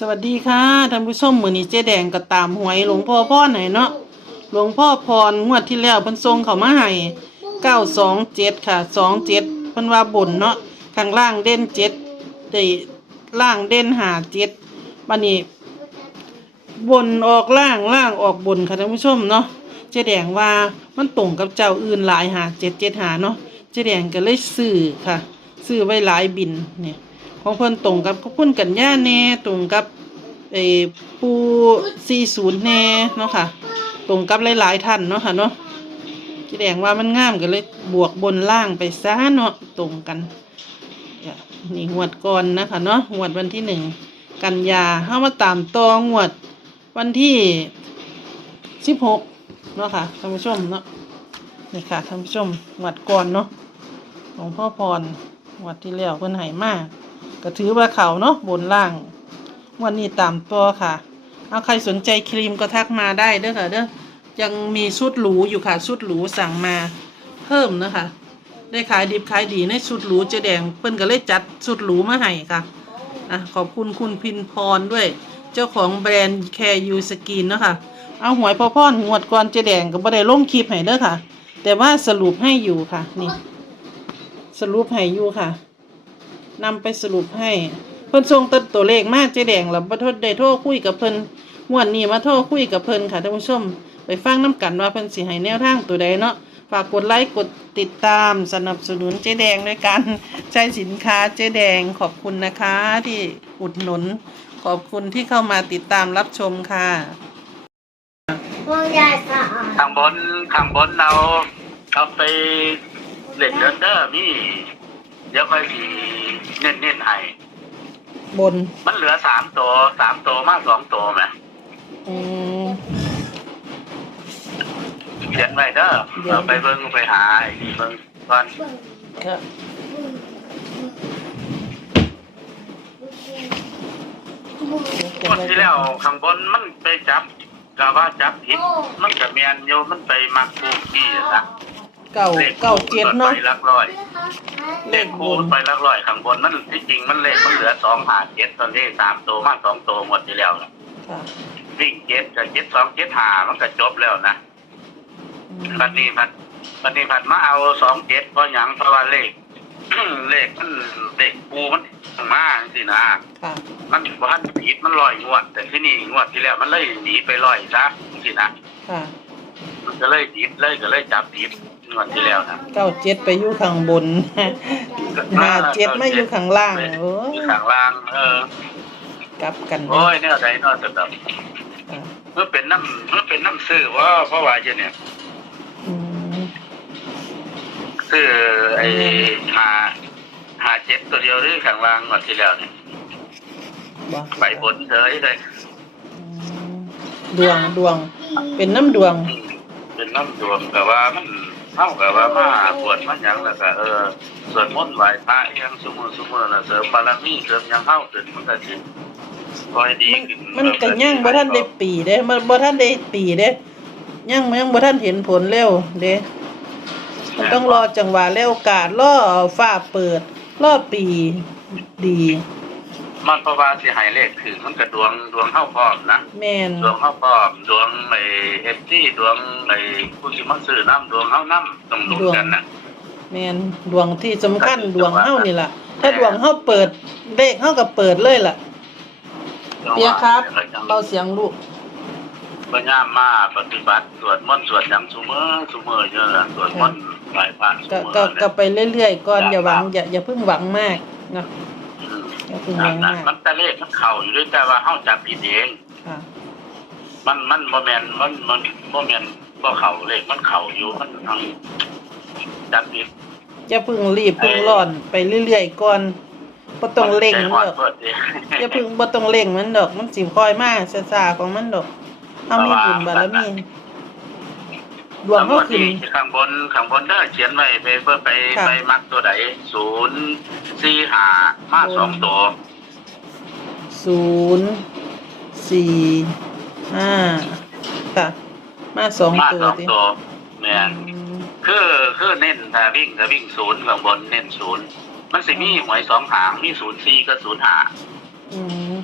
สวัสดีค่ะท่านผู้ชมมือนี้เจ๊แดงก็ตามหวยหลวงพ่อพรให้เนาะหลวงพ่อพรงวดที่แล้วเพิ่นส่งเขามาให้927ค่ะ27เจ็ดพิ่นว่าบนเนาะข้างล่างเด่น7ได้ล่างเด่นหา7บัดนี้บนออกล่างล่างออกบนค่ะท่านผู้ชมเนาะเจ๊แดงว่ามันตรงกับเจ้าอื่นหลายหา775หาเนาะเจ๊แดงก็เลยซื้อค่ะ ซื้อไว้หลายบินเนี่ย ของเพิ่นตรงกับขอบคุณกันย่าแน่ตรงกับเออปู40แน่เนาะค่ะ ตรงกับหลายๆท่านเนาะค่ะเนาะแสดงว่ามันงามกันเลยบวกบนล่างไปซะเนาะตรงกันนี่ยนี่งวดก่อนนะคะเนาะงวดวันที่หนึ่งกันยาเฮามาตามตองวดวันที่16เนาะค่ะท่านผู้ชมเนาะนี่ค่ะท่านผู้ชมงวดก่อนเนาะของพ่อพรงวดที่แล้วเพิ่นให้มาก ก็ถือว่าเขาเนาะบนล่าง วันนี้ตามตัวค่ะ เอาใครสนใจครีมก็ทักมาได้เด้อค่ะเด้อยังมีชุดหรูอยู่ค่ะชุดหรูสั่งมาเพิ่มนะคะ ได้ขายดิบขายดีในชุดหรูเจแดงเพิ่นก็เลยจัดชุดหรูมาให้ค่ะอะขอบคุณคุณพินพรด้วย เจ้าของแบรนด์แคร์ยูสกินเนาะค่ะเอาหวยพ่อพ่องวดก่อนเจแดงก็บ่ได้ลงคลิปให้เด้อค่ะ แต่ว่าสรุปให้อยู่ค่ะนี่ สรุปให้อยู่ค่ะ นำไปสรุปให้ เพิ่นส่งตัดตัวเลขมาเจ๊แดงแล้วบ่ทดได้โทรคุยกับเพิ่นงวดนี้มาโทรคุยกับเพิ่นค่ะท่านผู้ชม ไปฟังน้กันว่าเพิ่นสิให้แนวทางตัวใดเนาะฝากกดไลค์กดติดตามสนับสนุนเจ๊แดงด้วยการใช้สินค้าเจ๊แดงขอบคุณนะคะที่อุดหนุน ขอบคุณที่เข้ามาติดตามรับชมค่ะมองยาสะอาดข้างบนข้างบนเราเอาไปเล่นเดินเด้อมี เดี๋ยวค่อยสีเน้นเน้นๆให้บน มันเหลือสามตัวสามตัวมากสองตัวไหมอืม เขียนไว้เด้อเดี๋ยวเอาไปเบิ่งไปหาไอ้นี่เบิ่งก่อนเบิ่งค่ะเบิ่งคนที่แล้วข้างบนมันไปจับกะว่าจับผิดมันก็แม่นอยู่มันไปมักคูที่นะ เก้าเลขเก้าเจ็ดเนาะไปหลักร้อย เลเลขขบคูนณไปหลักร้อยข้างบนมันที่จริงมันเลขมันเหลือสองหาเจ็ดตอนนี้สามตัวมากสองตัวหมดที่แล้วนะค่ะวิ่งเจ็ดกับเจ็ดสองเจ็ดหามันก็จบแล้วนะอืมปันนี้พัดปันนี้พัดมาเอาสองเจ็ดเพราะหยังเพราะว่าเลข เลขมันเลขปูมันมาสินะค่ะมันว่ามันผิดมันลอยงวด แต่ที่นี่งวดที่แล้วมันเลยหนีไปลอยซะสินะค่ะมันก็เลยผิดเลยก็เลยจับผิด งวดที่แล้วนะเก้าเจ็ดไปอยู่ข้างบนห้าเจ็ดไม่อยู่ข้างล่างโอ้ยอยู่ข้างล่างเออกลับกันโอ้ยเนี่ยใจเนอสำหรับค่ะเมื่อเป็นน้ำเมื่อเป็นน้ำซื้อว่าเพราะว่าจะเนี่ยอืมซื้อไอ้หาหาเจ็ดตัวเดียวหรือข้างล่างงวดที่แล้วเนี่ยบ่ไปบนเฉยเลยอืมดวงดวง เป็นน้ำดวงอืมเป็นน้ำดวงแต่ว่ามัน เท่ากับว่ามาบวชมันหยังแล้วก็เออสวดมนต์ไหว้พระอิหยังสุมือสุมือแล้วเสริมบารมีเสริมหยังเข้าขึ้นมันก็สิคอยดีมันขึ้นมันก็ยังบ่ทันได้ปีเด้มันบ่ทันได้ปีเด้ยังยังบ่ทันเห็นผลเร็วเด้มันต้องรอจังหวะและโอกาสรอฟ้าเปิดรอปีดี มันเพราะว่าสิให้เลขถึงมันก็ดวงดวงเข้าพร้อมนะ แม่นดวงเข้าพร้อมดวงไอ้เอฟซีดวงไอ้ผู้ที่มาซื้อน้ำดวงเข้าน้ำต้องหนุนกันนะแม่นดวงที่สำคัญดวงเฮานี่ล่ะ ถ้าดวงเฮาเปิดเลขเฮาก็เปิดเลยล่ะ เปียครับเบาเสียงลูกพยายามมาปฏิบัติสวดมนต์สวดหยังซุมื้อซุมื้อเยอะนะสวดมนต์ไหว้พระซุก็มื้อก็เลยก็ไปเรื่อยๆก่อนอย่าหวังอย่าอย่าเพิ่งหวังมากนะ อืมอย่าเพิ่งหนั่วันงน่ะมากมันแต่เลขมันเข้าอยู่ด้วยแต่ว่าเฮาจับผิดเอง ค่ะมันมันบ่แม่นมันมันบ่แม่นบ่เข้าเลขมันเข้าอยู่มันทางจับผิดอย่าเพิ่งรีบเพิ่งร้อนไปเรื่อยๆก่อนบ่ต้องเร่งใจมันฮ้อนดอกเปิดดิอย่าเพิ่งบ่ต้องเร่งมันดอก มันสิค่อยมาช้าๆของมันดอกเฮามีบุญบารมี ดวงเฮาขึ้นข้างบนข้างบนเด้อเขียนไว้ไปเพื่อไปค่ะ ไปมักตัวใดศูนย์สี่ห้ามาสองตัวศูนย์สี่ห้าค่ะ มาสองมาตัวสองติตัวแม่นอืมคือคือเน้นถ้าวิ่งถ้าวิ่งศูนย์ข้างบนเน้นศูนย์มันสิมีหวยสองหางมีศูนย์สี่กับศูนย์ห้าอืม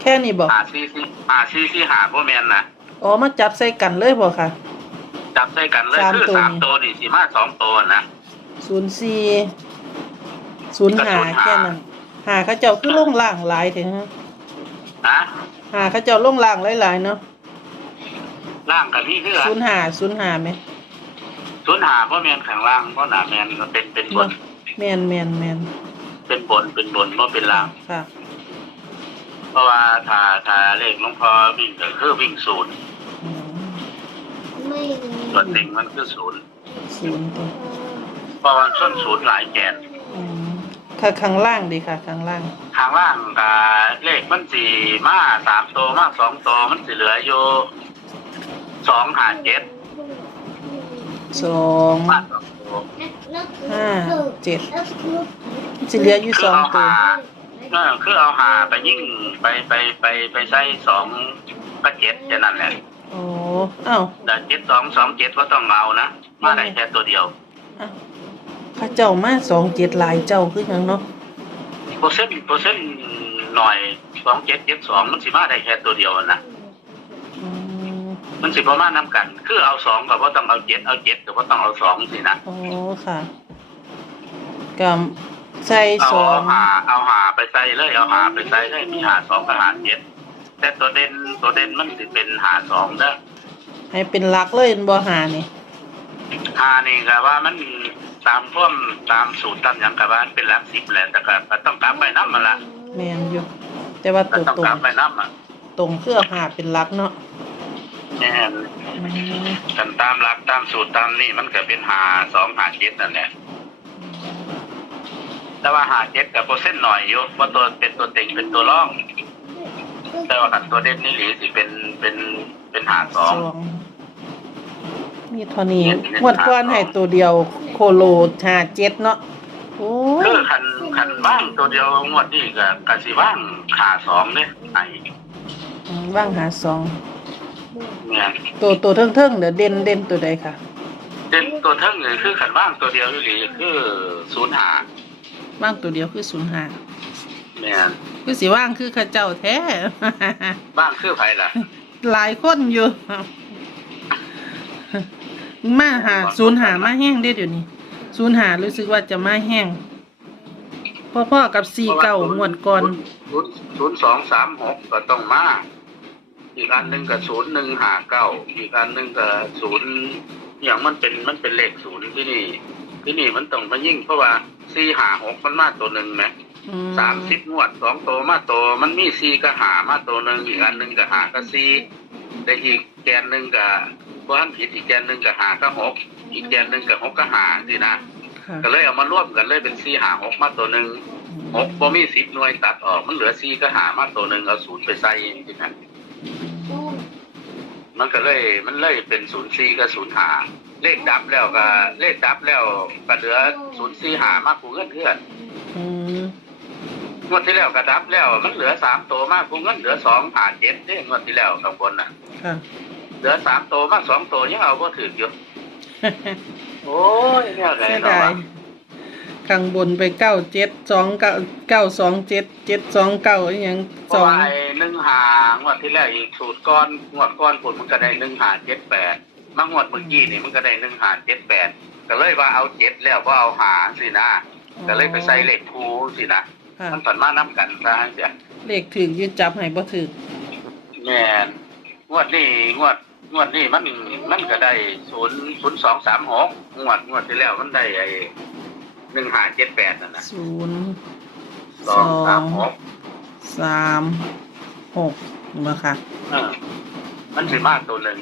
แค่นี้บอกหาซีซีหาซีซีหาบ่แม่นนะอ๋อมาจับใส่กันเลยบอกค่ะ จับใส่กันเลยสามคือตัว สามนี่ตัวนี่สิมาสองตัวนะ ศูนย์สี่ศูนย์หาก็05แค่นั้นหาเขาเจ้าคือล่งล่างหลายถึงฮะนะหาเขาเจ้าล่งล่างหลายๆเนาะล่างกันนี่คือศูนย์หาศูนย์หาไหมศูนย์หาบ่แม่นข้างล่างบ่หนาแม่นก็เป็นเป็นบน แมนแมนแมนเป็นบนเป็นบนบ่เป็นล่าง ค่ะ เพราะว่าถ้าถ้าเลขหลวงพ่อวิ่งก็คือวิ่งศูนย์อืม ไม่มีส่วนหนึ่งมันคือศูนย์ศูนย์ตัวเพราะว่าส้นศูนย์หลายแกนอืมค่ะข้างล่างดีค่ะข้างล่างข้างล่างกับเลขมันสี่มาสามตัวมาสองตัวมันสิเหลืออยู่สองหาเจ็ดสองมาสองตัวห้าเจ็ดแล้วคือสิเหลืออยู่สองตัวเออคือเอาหาไปยิ่งไปไปไปไปใช้สองก็เจ็ดแค่นั้นแหละ โอ้อ้าวแต่เจ็ดสองสองเจ็ดก็ต้องเอานะมาได้แค่ตัวเดียวอ้าวเข้าเจ้ามาสองเจ็ดหลายเจ้าคือหยังเนาะเปอร์เซ็นต์เปอร์เซ็นต์หน่อยสองเจ็ดเจ็ดสองมันสิมาได้แค่ตัวเดียวนะอืมมันสิประมาณน้ำกัน คือเอาสองกับว่าต้องเอาเจ็ดเอาเจ็ดกับว่าต้องเอาสองสินะโอ้ค่ะกับใส่เอาสองหาเอาหาไปใส่เลยเอาหาไปใส่เลยมีหาสองกับหาเจ็ด แต่ตัวเด่นตัวเด่นมันสิเป็นหาสองเด้อให้เป็นหลักเลยบ่หานี่หานี่ก็ว่ามันตามพ่วมตามสูตรตามอย่างกับว่ามันเป็นหลักสิบแหละแต่ก็ก็ต้องกลับไปน้ำมันละแมนอยู่แต่ว่าก็ตัวต้องตรกลังบไปน้ำอะตรงเครื่องหาเป็นหลักเนาะแน่นอืมกันตามหลักตามสูตรตามนี่มันก็เป็นหาสองหาเจ็ดนั่นแหละแต่ว่าหาเจ็ดกับเปอร์เซ็นต์หน่อยอยู่เพราะตัวเป็นตัวเต็งเป็นตัวร่อง แต่ว่าขันตัวเด่นนี่หรือสิเป็นเป็นเป็นหาสองสองมีเท่านี้เน้นเน้นงวดก้อนหาสองให้ตัวเดียวโคโลหาเจ็ดเนาะโอ้ยคือขันขันว่างตัวเดียวงวดนี่ก็กสิว่างขาสองเนี่ยไออืมว่างหาสองเนี่ยตัวตัวเทิงเทิงๆเดี๋ยวเด่นเด่นตัวใดค่ะ เด่นตัวเทิงเลยคือขันว่างตัวเดียวนี่หรือคือศูนย์หาว่างตัวเดียวคือศูนย์หาเนี่ย คือสิว่างคือข้าเจ้าแท้ว่างคือไผล่ะ หลายคนอยู่ มาหาศูนย์หามาแห้งได้เดี๋ยวนี้ศูนย์หารู้สึกว่าจะมาแห้งพ่อๆกับสี่เก่างวดก่อนศูนย์ศูนย์สองสามหกก็ต้องมา อีกอันหนึ่งก็ศูนย์หนึ่งหาเก้าอีกอันหนึ่งก็ศูนย์อย่างมันเป็นมันเป็นเลขศูนย์ที่นี่ ที่นี่มันต้องมายิ่งเพราะว่าสี่หาหกมันมาตัวหนึ่งไหมอื สามสิบงวดสองตัวมาตัวมันมีสี่ก็หามาตัวหนึ่งอีกอันหนึ่งก็หาก็สี่แต่อีกแกนหนึ่งก็บ้านผิดอีกแกนหนึ่งก็หาก็หกอีกแกนหนึ่งก็หกก็หาสินะค่ะก็เลยเอามารวมกันเลยเป็นสี่หาหกมาตัวหนึ่งหกบ่มีสิบหน่วยตัดออกมันเหลือสี่ก็หามาตัวหนึ่งเอาศูนย์ไปใส่สินะมันก็เลยมันเลยเป็นศูนย์สี่กับศูนย์หาเลขดับแล้วก็เลขดับแล้วก็เหลือศูนย์สี่หามากกว่าเงินเพื่อนอืม งวดที่แล้วกระดับแล้ว มันเหลือสามตัวมากกูเงินเหลือสองหาเจ็ดเนี่ยงวดที่แล้วข้างบนน่ะค่ะเหลือสามตัวมากสองตัวยังเอาก็ถืออยู่โอ้ยเนี่ยไงเสียเนาดายะข้างบนไปเก้าเจ็ดสองเก้าเก้าสองเจ็ดเจ็ดสองเก้าอหย่างเพสราะองว่าไอ้หนึ่งหางวดที่แล้วอีกสูตรก้อนงวดก้อนผลมันก็ได้หนึ่งหาเจ็ดแปดมางวดเมื่อกี้นี่มันก็ได้หนึ่งหาเจ็ดแปดก็เลยว่าเอาเจ็ดแล้วว่าเอาหาสินะก็เลยไปใส่เลขคูสินะ ค่ะ มันผันมาน้ำกันซะเสียเลขถึงยืดจับให้บ่ถึกแม่นงวดนี้งวดงวดนี้มันมันก็ได้ศูนย์ศูนย์สองสามหกงวดงวดที่แล้วมันได้ไอ้หนึ่งหาเจ็ดแปดนั่นนะศูนย์สองสามหกสามหกมาค่ะ เออมันสิมาตัวหนึ่ง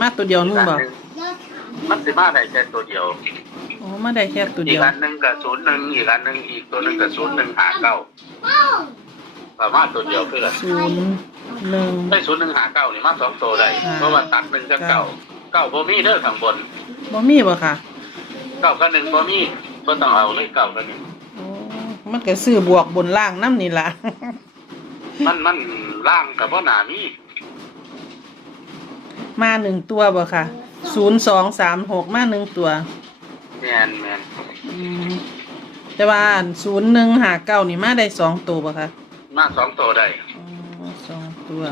มาตัวเดียวนึงบ่มันสิมาได้แค่ตัวเดียวอ๋ อมาได้แค่ตัวอีเดีกยว อันหนึ่งกับศูนย์หนึ่งอีกอันหนึ่งอีกตัวหนึ่งกับศูนย์หนึ่งหาเก้าประมาณตัวเดียวคือกันศูนย์หนึ่ง ได้ศูนย์หนึ่งหาเก้านี่มาสองตัวได้อ่า เพราะว่าตัดหนึ่งกับเก้าเก้าบ่มีเด้อข้างบนบ่มีบ่ค่ะเก้ากับหนึ่งบ่มีก็ต้องเอาเลยเก้ากับหนึ่งโอ้มันก็ซื้อบวกบนล่างน้ำนี่ล่ะ มันมันล่างกับว่าหนามีมาหนึ่งตัวบ่ค่ะศูนย์สองสามหกมาหนึ่งตัว แมนแมนอืมแต่ว่าศูนย์หนึ่งหาเก้านี่มาได้สองตัวบ่ค่ะมาสองตัวได้อ๋อตัว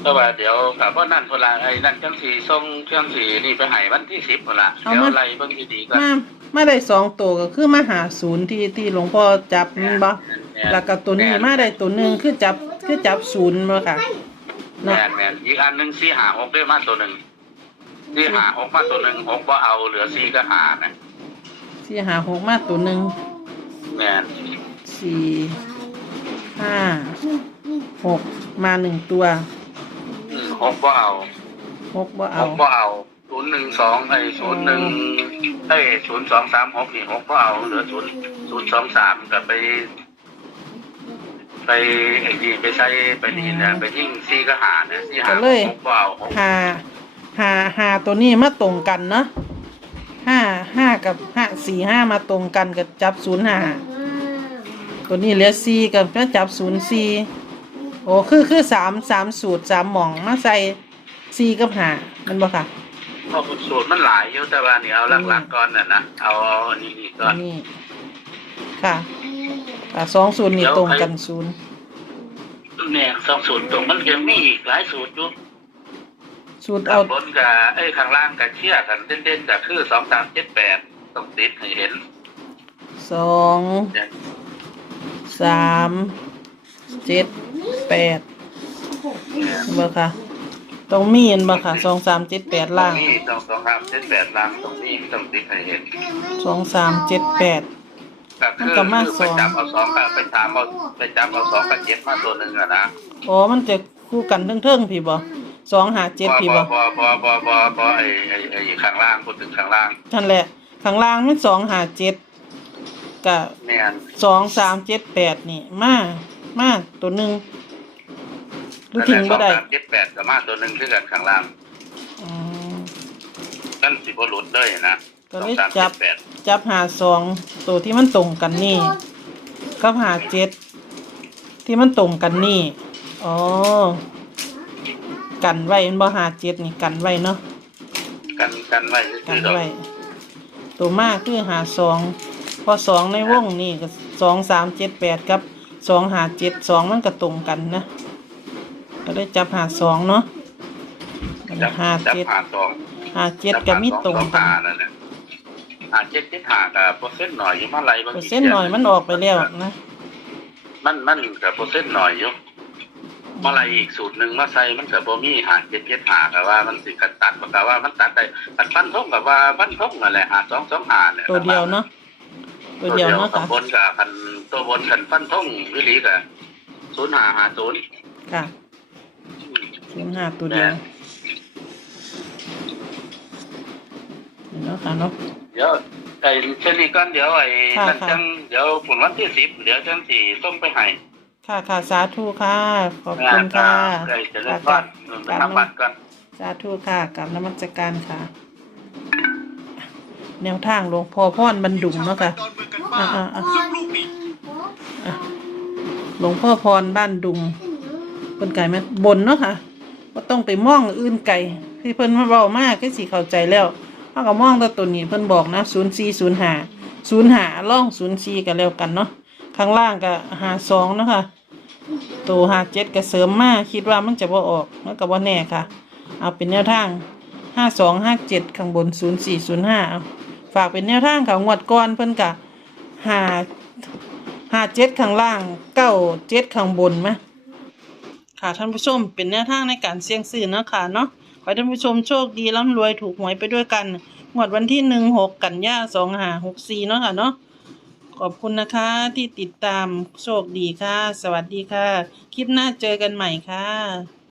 เพราะว่าเดี๋ยวกับว่านั่นพนละไอ้นั่นจังสีส่งจังสีนี่ไปใหายวันที่สิบพนละเดี๋ยวอะไรเบิ่งดีๆก็มามาได้สองตัวก็คือมาหาศูนย์ที่ที่หลวงพ่อจับมันบ่แล้วก็ตัวนี้มาได้ตัวหนึ่งคือจับคือจับศูนย์มาค่ะแมเนาะนแมนอีกอันหนึ่งสี่หาหกได้มาตัวหนึ่ง สี่หาหกมาตัวหนึ่งหกก็เอาเหลือสี่ก็หานะสี่หาหกมาตัวหนึ่งแมนสี่ห้าหกมาหนึ่งตัวอืมหกก็เอาหกบ่หเอากก็เอาศูนย์หนึ่งสองไอ้ศูนย์หนึ่งไอ้ศูนย์สองสามหกนี่หกก็เอาเหลือศูนย์ศูนย์สองสามก็ไป ไปไอ้นี่ไปใช้ไปนี่นะไปยิ่งสี่ก็หาเนี่ยสี่หาหกก็เอาหกหา หาหาตัวนี้มาตรงกันเนาะห้าห้ากับห้าสี่ห้ามาตรงกันกับจับศูนย์ห้าตัวนี้เหลือสี่กับมาจับศูนย์สี่โอ้คือคือสามสามสูตรสามหม่องมาใส่สี่กับห้ามันบ่ค่ะเพราะสูตรมันหลายอยู่แต่ว่านี่เอาหลักๆก่อนน่ะนะเอาเอาอันนี้นี่ก่อนนี่ค่ะอ่าสองศูนย์นี่ตรงกันศูนย์เนี่ยสองสูตรตรงมันยังมีอีกหลายสูตรอยู่ สูตรข้าเอางบนกับเอ้ยข้างล่างกับเชี่ยกันเด่นๆกับคือสองสามเจ็ดแปดต้องติดให้เห็นสองสามเจ็ดแปดบ่ค่ะ ตรงมีเห็นบ่ค่ะสองสามเจ็ดแปดล่างนี่ต้องสองสามเจ็ดแปดล่างตรงนี้ต้องติดให้เห็นสองสามเจ็ดแปด ก็คือมันก็มาคือไปสอง จับเอาสองกับไปถามเอาไปจับเอาสองกับเจ็ดมาตัวหนึ่งอะนะ อ๋อมันจะคู่กันเทิงๆพี่บ่ สองหาเจ็ดพี่บบ่อบอบอบอบอบอไอ้ไอ้ไอ้ข้างล่างพูดถึงข้างล่างนั่นแหละข้างล่างมันสองหาเจ็ดกับเนี่ยสองสามเจ็ดแปดนี่มามาตัวหนึ่งดูทิ้งบ่ได้สองสามเจ็ดแปดกับมาตัวหนึ่งคือกันข้างล่างอืมนั่นสิบหลุดเลยนะก็สเลองยสามจัเจ็บดแปดจับหาสองตัวที่มันตรงกันนี่กับหาเจ็ดที่มันตรงกันนี่ อ๋อ กันไว้มันบ่หาเจ็ดนี่กันไว้เนาะกันกันไว้กัคือนดอกไว้ตัวมากคือหาสองพอสองในวงนี่ก็สองสามเจ็ดแปดกับสองหาเจ็ดสองมันก็ตรงกันนะ ก็ได้จับหาสองเนาะจับหาจับเจ็ดหาสองหาเจ็ดก็มีตรงจับกัหานสองนั่นแหละหาเจ็ดเจ็ดหากับเปอร์เซ็นต์หน่อยอยู่เมื่อไรบางเปอร์ทีเซ็นต์หน่อยมันออกไปแล้วนะ มันมันกับเปอร์เซ็นต์หน่อยอยู่ เมื่อไรอีกสูตรหนึ่งมาใส่มันกับบ่มีหาเจ็ดเจ็ดหากับว่ามันสิกันตัดกับว่ามันตัดได้ตัดฟันทงกับว่าฟันทงนั่นแหละหาสองสองหาเนี่ยตัวเดียวเนาะตัวเดียวเนาะตัค่ะวบนกับพันตัวบนกันฟันทงวิลีกับศูนย์หาหาศูนย์ค่ะศูนย์ห้าตัวเดียวนี่เนาะค่ะเนาะเดี๋ยวไอ้เช่นนี้ก่อนเดี๋ยวไอ้ค่ะนั่นค่ะจังเดี๋ยวผลวันที่สิบเดี๋ยวจังสี่ส่งไปให้ ค่ะค่ะสาธุค่ะ ขอบคุณค่ะใกล้จะเริ่มบ้านเริ่มไปทำบัตรก่อนสาธุค่ะกับนมัสการค่ะ แนวทางหลวงพ่อพ่อนบรรดุงเนาะค่ะดอนเมืองกันอ่าบ้างอ่าอ่าซึ่งลูกนี้หลวงพ่อพรบ้านดุงเพิ่นไก่แม่นบนเนาะค่ะบ่ต้องไปมองอื่นไก่ที่เพิ่นมาเว้ามากก็สิเข้าใจแล้วเฮาก็มองแต่ตัวนี้เพิ่นบอกนะ0405 05ล่อง04กันแล้วกันเนาะ ข้างล่างก็52เนะคะตัว57ก็เสริมมาคิดว่ามันจะบ่ออกมันก็บ่แน่ค่ะ เอาเป็นแนวทาง5257ข้างบน0405เอาฝากเป็นแนวทางค่ะงวดก่อนเพิ่นก็หาหาเจ็ดข้างล่างเก้าเจ็ดข้างบนไหมค่ะท่านผู้ชมเป็นแนวทางในการเสี่ยงซื้อเนาะค่ะเนาะขอให้ท่านผู้ชมโชคดีร่ำรวยถูกหวยไปด้วยกัน งวดวันที่หนึ่งหกกันยาสองหาหกสี่เนาะค่ะเนาะ ขอบคุณนะคะที่ติดตามโชคดีค่ะ สวัสดีค่ะ คลิปหน้าเจอกันใหม่ค่ะ